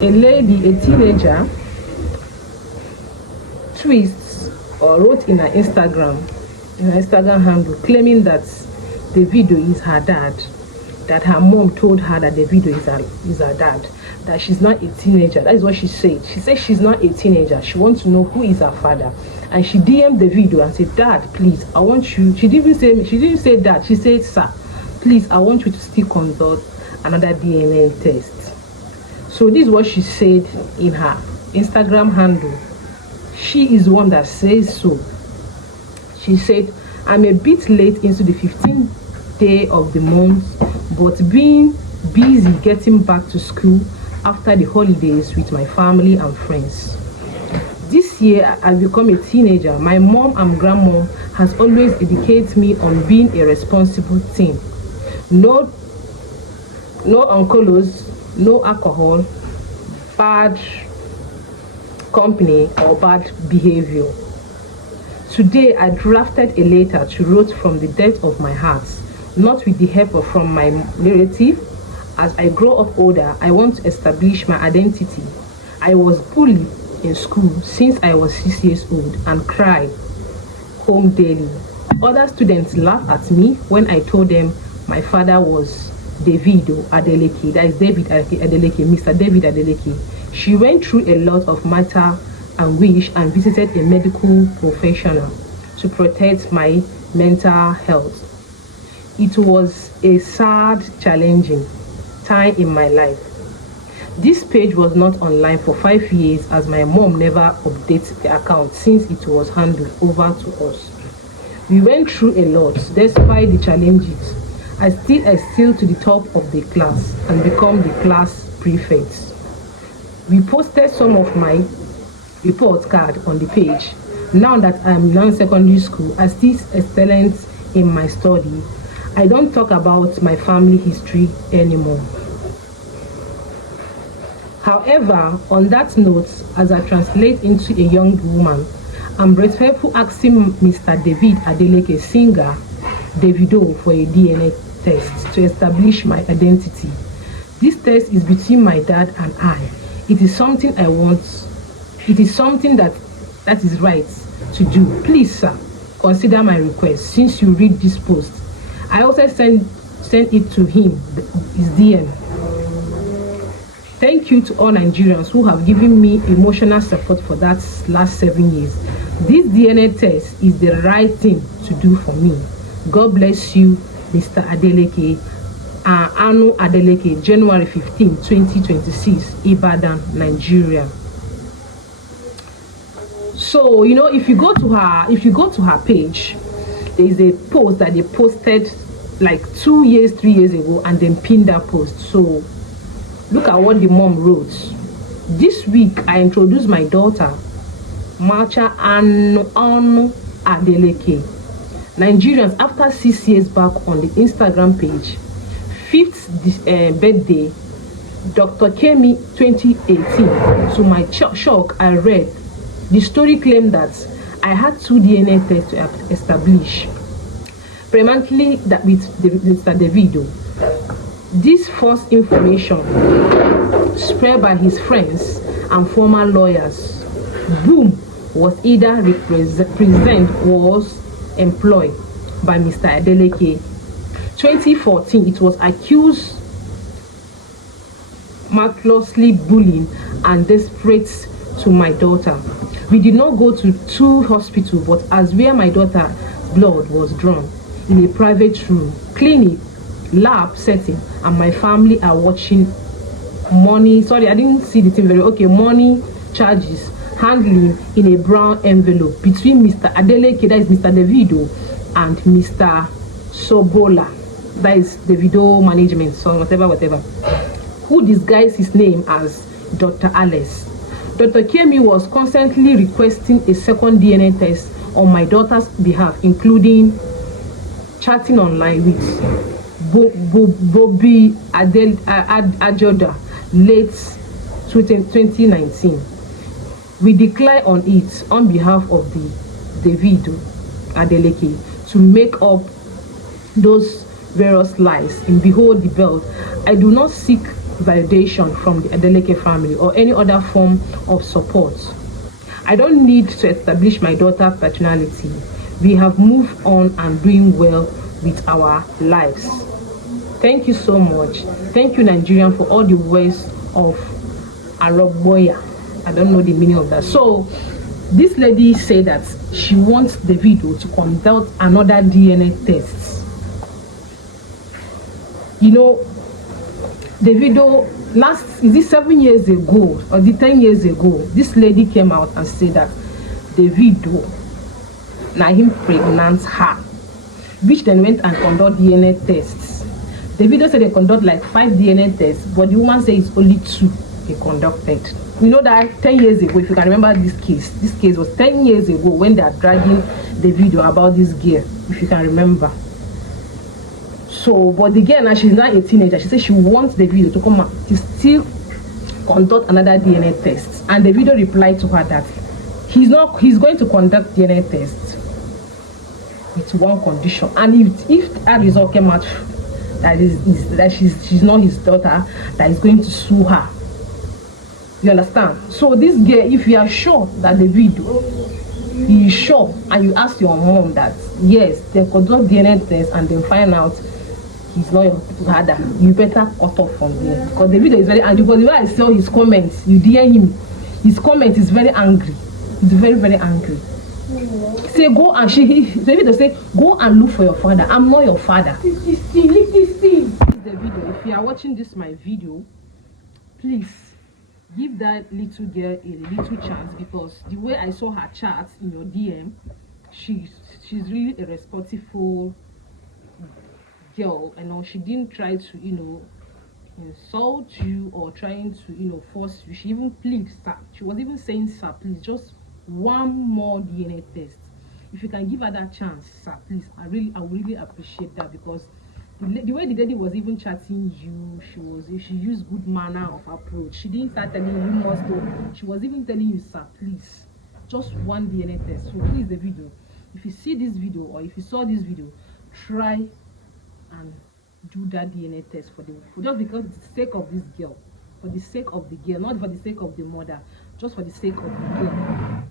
A lady, a teenager, tweets or wrote in her Instagram handle, claiming that Davido is her dad, that her mom told her that Davido is her dad, that she's not a teenager. That is what she said. She said she's not a teenager. She wants to know who is her father. And she DM'd Davido and said, "Dad, please, I want you." She didn't say dad. She said, "Sir, please, I want you to still conduct another DNA test." So this is what she said in her Instagram handle. She is the one that says so. She said, "I'm a bit late into the 15th day of the month, but being busy getting back to school after the holidays with my family and friends. This year, I've become a teenager. My mom and grandma has always educated me on being a responsible teen. No alcohols, no alcohol, bad company, or bad behavior. Today, I drafted a letter to write from the depth of my heart, not with the help from my relative. As I grow up older, I want to establish my identity. I was bullied in school since I was 6 years old and cried home daily. Other students laughed at me when I told them my father was Davido Adeleke, that is David Adeleke, Mr. David Adeleke. She went through a lot of matter and wish and visited a medical professional to protect my mental health. It was a sad, challenging time in my life. This page was not online for 5 years as my mom never updated the account since it was handed over to us. We went through a lot despite the challenges. I still to the top of the class and become the class prefect. We posted some of my report card on the page. Now that I'm in secondary school, I still excellent in my study. I don't talk about my family history anymore. However, on that note, as I translate into a young woman, I'm respectful asking Mr. David Adeleke, singer Davido, for a DNA test to establish my identity. This test is between my dad and I. It is something I want. It is something that is right to do. Please, sir, consider my request since you read this post. I also send it to him, his DM. Thank you to all Nigerians who have given me emotional support for that last 7 years. This DNA test is the right thing to do for me. God bless you, Mr. Adeleke. Anu Adeleke, January 15, 2026, Ibadan, Nigeria." So, if you go to her page, there is a post that they posted like 2 years, 3 years ago, and then pinned that post. So look at what the mom wrote. "This week, I introduced my daughter, Marcha Anu Adeleke. Nigerians, after 6 years back on the Instagram page, 5th birthday, Dr. Kemi 2018. To my shock, I read the story claimed that I had 2 DNA tests to establish permanently that with Mr. Davido. This false information spread by his friends and former lawyers. Boom was either represent was employed by Mr. Adeleke. 2014, it was accused mercilessly bullying and desperate to my daughter. We did not go to 2 hospitals, but as where my daughter's blood was drawn in a private room, clinic, lab setting, and my family are watching money. Sorry, I didn't see the thing very okay. Money charges handling in a brown envelope between Mr. Adeleke, that is Mr. Davido, and Mr. Sobola, that is Davido management, so whatever, who disguised his name as Dr. Alice. Dr. Kemi was constantly requesting a second DNA test on my daughter's behalf, including chatting online with Bobby Ajoda, late 2019. We declined on it on behalf of the Davido Adeleke to make up those various lies. And behold the belt. I do not seek validation from the Adeleke family or any other form of support. I don't need to establish my daughter's personality. We have moved on and doing well with our lives. Thank you so much. Thank you, Nigerian, for all the words of Arogboya. I don't know the meaning of that. So this lady said that she wants Davido to conduct another DNA test. You know, Davido, is it 7 years ago or 10 years ago, this lady came out and said that Davido, now him pregnant her, which then went and conduct DNA tests. Davido said they conduct like 5 DNA tests, but the woman said it's only 2 they conducted. You know that 10 years ago, if you can remember this case was 10 years ago when they are dragging Davido about this girl, if you can remember. So, but the girl now, she's not a teenager. She said she wants Davido to come out to still conduct another DNA test. And Davido replied to her that he's going to conduct DNA test with one condition. And if that result came out that she's not his daughter, that is going to sue her. You understand? So this girl, if you are sure that Davido is sure, and you ask your mom that yes, they conduct DNA test and then find out he's not your father, you better cut off from there. Because Davido is very angry. Because the way I saw his comments, you hear him, his comment is very angry. He's very, very angry. Say go and Davido say go and look for your father. I'm not your father. Leave this thing. Davido, if you are watching this my video, please give that little girl a little chance, because the way I saw her chat in your DM, she's really a responsible girl. You know, she didn't try to insult you or trying to force you. She even pleaded, sir. She was even saying, sir, please just one more DNA test. If you can give her that chance, sir, please, I would really appreciate that, because the way the lady was even chatting you, she used good manner of approach. She didn't start telling you must do. She was even telling you, sir, please, just one DNA test. So please, the video, if you see this video or if you saw this video, try and do that DNA test just because it's the sake of this girl, for the sake of the girl, not for the sake of the mother, just for the sake of the girl.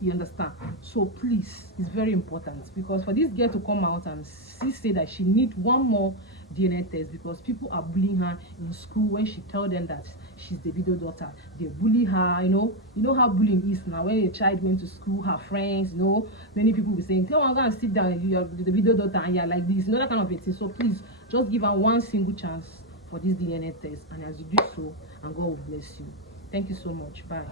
You understand? So please, it's very important, because for this girl to come out and say that she needs one more DNA test, because people are bullying her in school. When she tells them that she's the Davido daughter, they bully her. You know how bullying is now. When a child went to school, her friends, many people will be saying, come on, go and sit down, you're the Davido daughter and you're like this, that kind of a thing. So please, just give her one single chance for this DNA test, and as you do so, and God will bless you. Thank you so much. Bye.